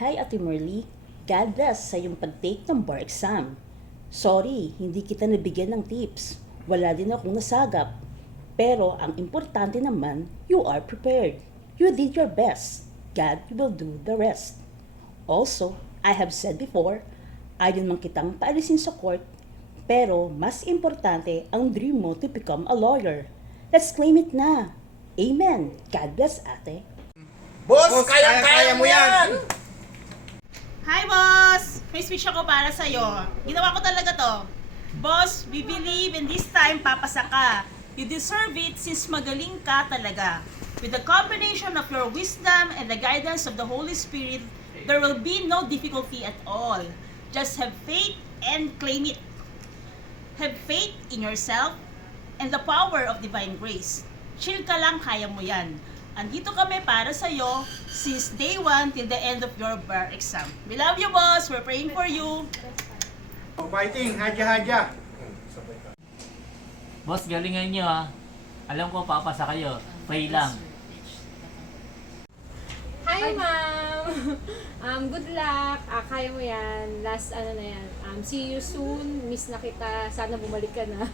Hi Ate Merly, God bless sa iyong pag-take ng bar exam. Sorry, hindi kita nabigyan ng tips. Wala din akong nasagap. Pero ang importante naman, you are prepared. You did your best. God will do the rest. Also, I have said before, I din man kitang paalisin sa court, pero mas importante ang dream mo to become a lawyer. Let's claim it na. Amen. God bless, ate. Boss, kaya mo yan! Hi, boss! May speech ako para sa'yo. Ginawa ko talaga to. Boss, we believe in this time papasa ka. You deserve it since magaling ka talaga. With the combination of your wisdom and the guidance of the Holy Spirit, there will be no difficulty at all. Just have faith and claim it. Have faith in yourself and the power of divine grace. Chill ka lang, kaya mo yan. Andito kami para sa'yo since day 1 till the end of your bar exam. We love you, boss. We're praying for you. Fighting, hadya-hadya. Boss, galingan nyo ha. Alam ko papasa kayo. Pray lang. Hi, ma'am! Good luck! Kaya mo yan. Last ano na yan. See you soon. Miss na kita. Sana bumalik ka na.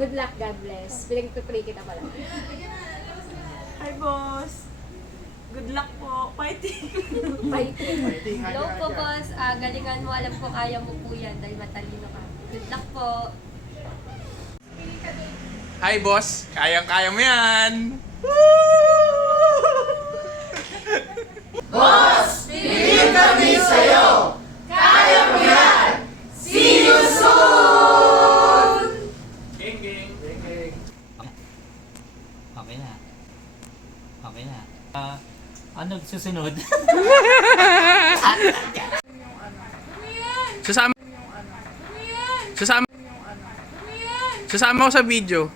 Good luck. God bless. Pinag-pray kita pala. Hi, boss. Good luck po. Fighting. Fighting. Hello po, boss. Galingan mo. Alam ko kaya mo po yan dahil matalino ka. Good luck po. Hi boss, kayang-kaya mo yan! Bigyan kami sa'yo! Kaya mo yan! See you soon! Geng-geng! Okay na. Okay na. Ano susunod? Sasama... Sasama ko sa video.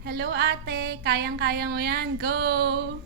Hello, ate. Kayang-kaya mo yan. Go!